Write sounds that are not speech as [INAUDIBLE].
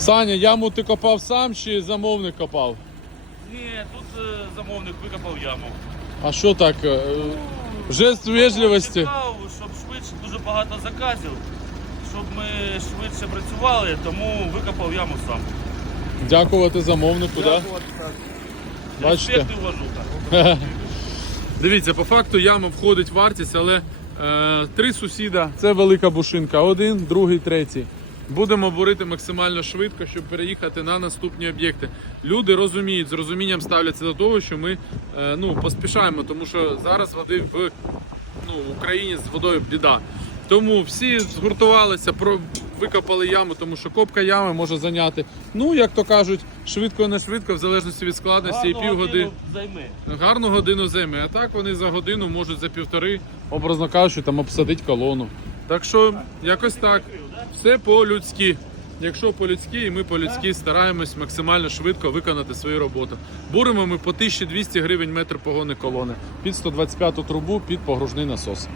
Саня, яму ти копав сам чи замовник копав? Ні, тут е, замовник викопав яму. А що так? е, Жест вежливості. Чекав, щоб швидше дуже багато заказів, щоб ми швидше працювали, тому викопав яму сам. Дякувати замовнику, да? Дякувати, так. Бачите? Респект і уважуха. [LAUGHS] Дивіться, по факту яма входить в вартість, але е, три сусіда це велика бушинка. Один, другий, третій. Будемо бурити максимально швидко, щоб переїхати на наступні об'єкти. Люди розуміють, з розумінням ставляться до того, що ми е, ну, поспішаємо, тому що зараз води в ну, в Україні з водою біда. Тому всі згуртувалися, викопали яму, тому що копка ями може зайняти, ну як то кажуть, швидко не швидко, в залежності від складності і Гарну півгодини. годину Займи. Гарну годину займе, а так вони за годину можуть за півтори, образно кажучи, там обсадити колону. Так що якось так. Все по-людськи. Якщо по-людськи, і ми по-людськи стараємось максимально швидко виконати свою роботу. Буримо ми по 1200 гривень метр погони колони під 125 трубу під погружний насос.